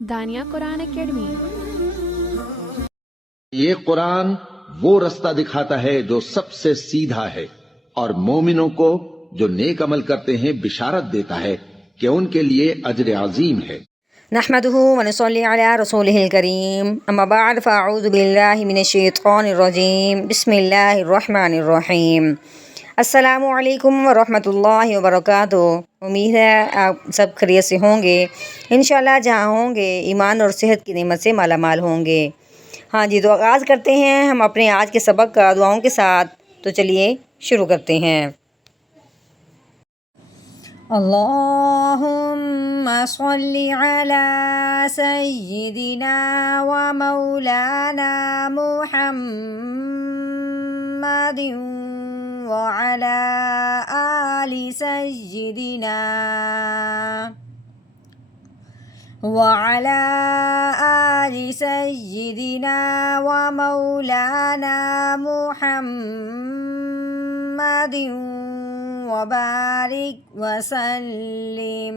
دانیہ قرآن academy. یہ قرآن وہ رستہ دکھاتا ہے جو سب سے سیدھا ہے، اور مومنوں کو جو نیک عمل کرتے ہیں بشارت دیتا ہے کہ ان کے لیے اجر عظیم ہے۔ نحمده ونصلي على رسوله الكريم، اما بعد فاعوذ بالله من الشیطان الرجیم، بسم اللہ الرحمن الرحیم۔ السلام علیکم ورحمۃ اللہ وبرکاتہ۔ امید ہے آپ سب خیریت سے ہوں گے، انشاءاللہ جہاں ہوں گے ایمان اور صحت کی نعمت سے مالا مال ہوں گے۔ ہاں جی، تو آغاز کرتے ہیں ہم اپنے آج کے سبق کا دعاؤں کے ساتھ۔ تو چلیے شروع کرتے ہیں۔ اللہم صلی علی سیدنا و مولانا محمد وعلی آل سیدنا وعلى آل سيدنا ومولانا محمد وبارك وسلم۔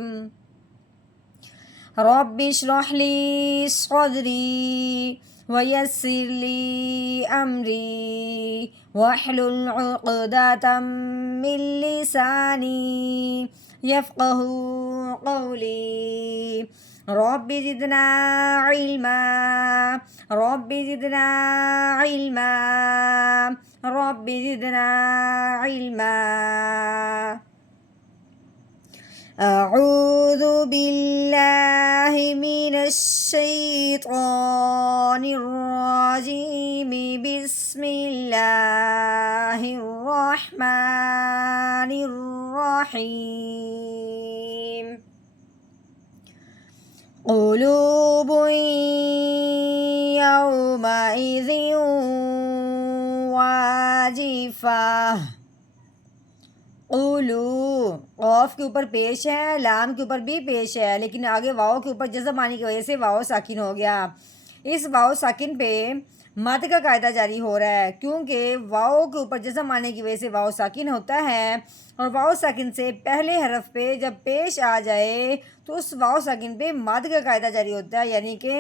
رب اشرح لي صدري ويسر لي أمري واحلل عقدة من لساني يفقه قولي۔ رب زدنا علما رب زدنا علما رب زدنا علما۔ اعوذ باللہ من الشیطان الرجیم، بسم اللہ الرحمن الرحیم۔ قلوب یومئذ واجفہ۔ قلو قاف کے اوپر پیش ہے، لام کے اوپر بھی پیش ہے، لیکن آگے واؤ کے اوپر جزم آنے کی وجہ سے واؤ ساکن ہو گیا۔ اس واؤ ساکن پہ مد کا قاعدہ جاری ہو رہا ہے، کیونکہ واؤ کے اوپر جزم آنے کی وجہ سے واؤ ساکن ہوتا ہے، اور واؤ ساکن سے پہلے حرف پہ جب پیش آ جائے تو اس واؤ ساکن پہ مد کا قاعدہ جاری ہوتا ہے، یعنی کہ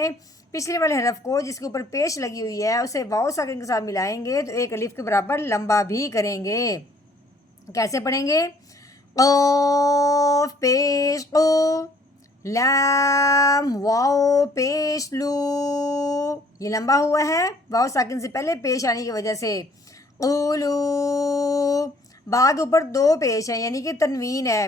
پچھلے والے حرف کو جس کے اوپر پیش لگی ہوئی ہے اسے واؤ ساکن کے ساتھ ملائیں گے تو ایک الف کے برابر لمبا بھی کریں گے۔ کیسے پڑھیں گے؟ قاف پیش قو، لام واؤ پیش لو، یہ لمبا ہوا ہے واؤ ساکن سے پہلے پیش آنے کی وجہ سے۔ قولو با کے اوپر دو پیش ہیں، یعنی کہ تنوین ہے۔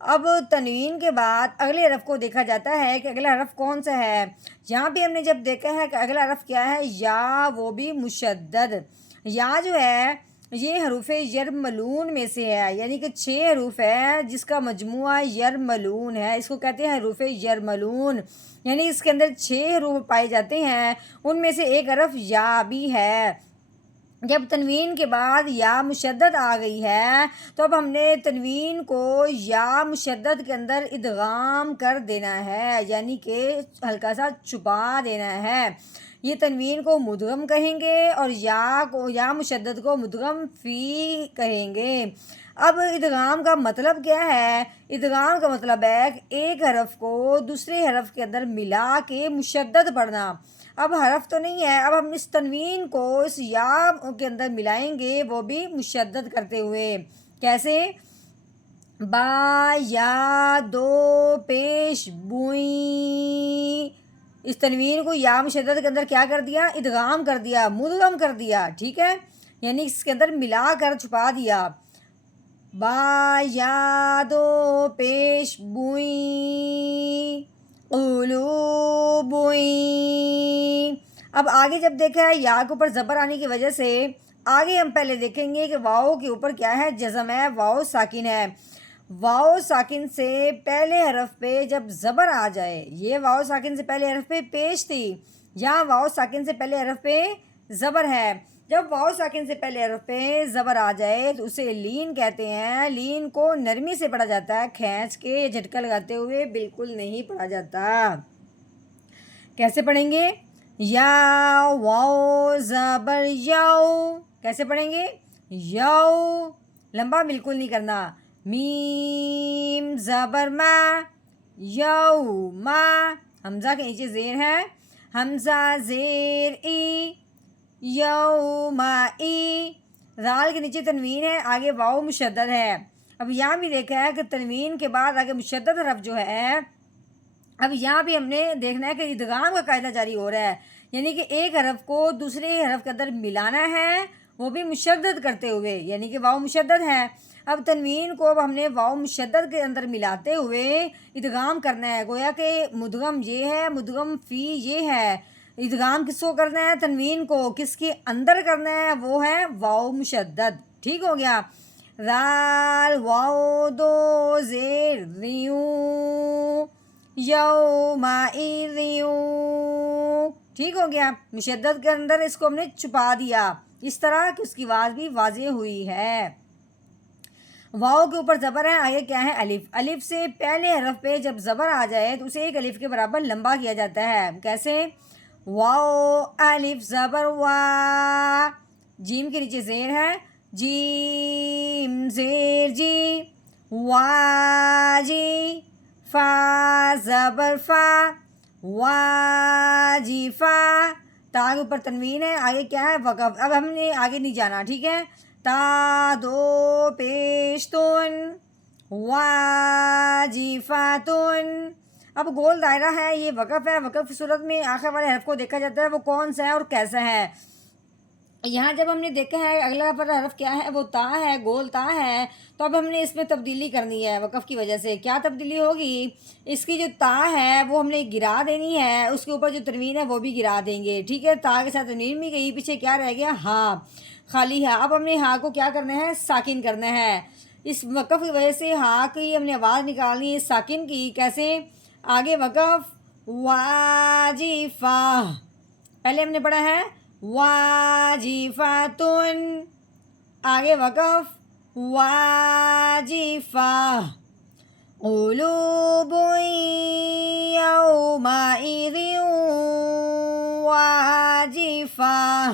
اب تنوین کے بعد اگلے حرف کو دیکھا جاتا ہے کہ اگلا حرف کون سا ہے۔ یہاں پہ ہم نے جب دیکھا ہے کہ اگلا حرف کیا ہے، یا، وہ بھی مشدد۔ یا جو ہے یہ حروف یرملون میں سے ہے، یعنی کہ 6 حروف ہے جس کا مجموعہ یرملون ہے، اس کو کہتے ہیں حروف یرملون، یعنی اس کے اندر 6 حروف پائے جاتے ہیں، ان میں سے ایک حرف یا بھی ہے۔ جب تنوین کے بعد یا مشدد آ گئی ہے تو اب ہم نے تنوین کو یا مشدد کے اندر ادغام کر دینا ہے، یعنی کہ ہلکا سا چھپا دینا ہے۔ یہ تنوین کو مدغم کہیں گے اور یا مشدد کو مدغم فی کہیں گے۔ اب ادغام کا مطلب کیا ہے؟ ادغام کا مطلب ہے کہ ایک حرف کو دوسرے حرف کے اندر ملا کے مشدد پڑھنا۔ اب حرف تو نہیں ہے، اب ہم اس تنوین کو اس یا کے اندر ملائیں گے، وہ بھی مشدد کرتے ہوئے۔ کیسے؟ با یا دو پیش بوئیں، اس تنوین کو یا مشدد کے اندر کیا کر دیا؟ ادغام کر دیا، مدغم کر دیا، ٹھیک ہے، یعنی اس کے اندر ملا کر چھپا دیا۔ با یا دو پیش بوئیں قلوبوئیں۔ اب آگے جب دیکھا ہے یا کے اوپر زبر آنے کی وجہ سے آگے ہم پہلے دیکھیں گے کہ واؤ کے اوپر کیا ہے؟ جزم ہے، واؤ ساکن ہے۔ واؤ ساکن سے پہلے حرف پہ جب زبر آ جائے، یہ واؤ ساکن سے پہلے حرف پہ پیش تھی، یہاں واؤ ساکن سے پہلے حرف پہ زبر ہے۔ جب واؤ ساکن سے پہلے حرف پہ زبر آ جائے تو اسے لین کہتے ہیں۔ لین کو نرمی سے پڑھا جاتا ہے، کھینچ کے یا جھٹکا لگاتے ہوئے بالکل نہیں پڑھا جاتا۔ کیسے پڑھیں گے؟ یا واؤ زبر یو، کیسے پڑھیں گے؟ یو، لمبا بالکل نہیں کرنا۔ میم زبر ما، یوما، حمزہ کے نیچے زیر ہے، حمزہ زیر ای، یوما ای، زال کے نیچے تنوین ہے، آگے واو مشدد ہے۔ اب یہاں بھی دیکھا ہے کہ تنوین کے بعد آگے مشدد حرف جو ہے، اب یہاں بھی ہم نے دیکھنا ہے کہ ادغام کا قاعدہ جاری ہو رہا ہے، یعنی کہ ایک حرف کو دوسرے حرف کے اندر ملانا ہے، وہ بھی مشدد کرتے ہوئے، یعنی کہ واو مشدد ہے۔ اب تنوین کو اب ہم نے واو مشدد کے اندر ملاتے ہوئے ادغام کرنا ہے، گویا کہ مدغم یہ ہے، مدغم فی یہ ہے۔ ادغام کس کو کرنا ہے؟ تنوین کو کس کے اندر کرنا ہے؟ وہ ہے واو مشدد۔ ٹھیک ہو گیا؟ رال واو دو زیر ریو، یومئذ، ٹھیک ہو گیا؟ مشدد کے اندر اس کو ہم نے چھپا دیا، اس طرح کہ اس کی آواز بھی واضح ہوئی ہے۔ واؤ کے اوپر زبر ہے، آگے کیا ہے؟ الف۔ الف سے پہلے حرف پہ جب زبر آ جائے تو اسے ایک الف کے برابر لمبا کیا جاتا ہے۔ کیسے؟ واؤ الف زبر وا، جیم کے نیچے زیر ہے، جیم زیر جی، وا جی، فا زبر فا، وا جی فا، تا کے اوپر تنوین ہے، آگے کیا ہے؟ وقف۔ اب ہم نے آگے نہیں جانا، ٹھیک ہے؟ تا دو پیش تن، واجفاتن۔ اب گول دائرہ ہے، یہ وقف ہے، وقف کی صورت میں آخر والے حرف کو دیکھا جاتا ہے وہ کون سا ہے اور کیسا ہے۔ یہاں جب ہم نے دیکھا ہے اگلا حرف کیا ہے، وہ تا ہے، گول تا ہے، تو اب ہم نے اس میں تبدیلی کرنی ہے وقف کی وجہ سے۔ کیا تبدیلی ہوگی؟ اس کی جو تا ہے وہ ہم نے گرا دینی ہے، اس کے اوپر جو تنوین ہے وہ بھی گرا دیں گے، ٹھیک ہے؟ تا کے ساتھ تنوین بھی گئی، پیچھے کیا رہ گیا؟ ہاں، خالی ہے۔ اب ہم نے ہاں کو کیا کرنا ہے؟ ساکن کرنا ہے۔ اس وقف کی وجہ سے ہاں کی ہم نے آواز نکالنی ہے ساکن کی۔ کیسے؟ آگے وقف واجفہ، پہلے ہم نے پڑھا ہے واجفاتن، آگے وقف واجفہ، قلوب یومئذ واجفہ۔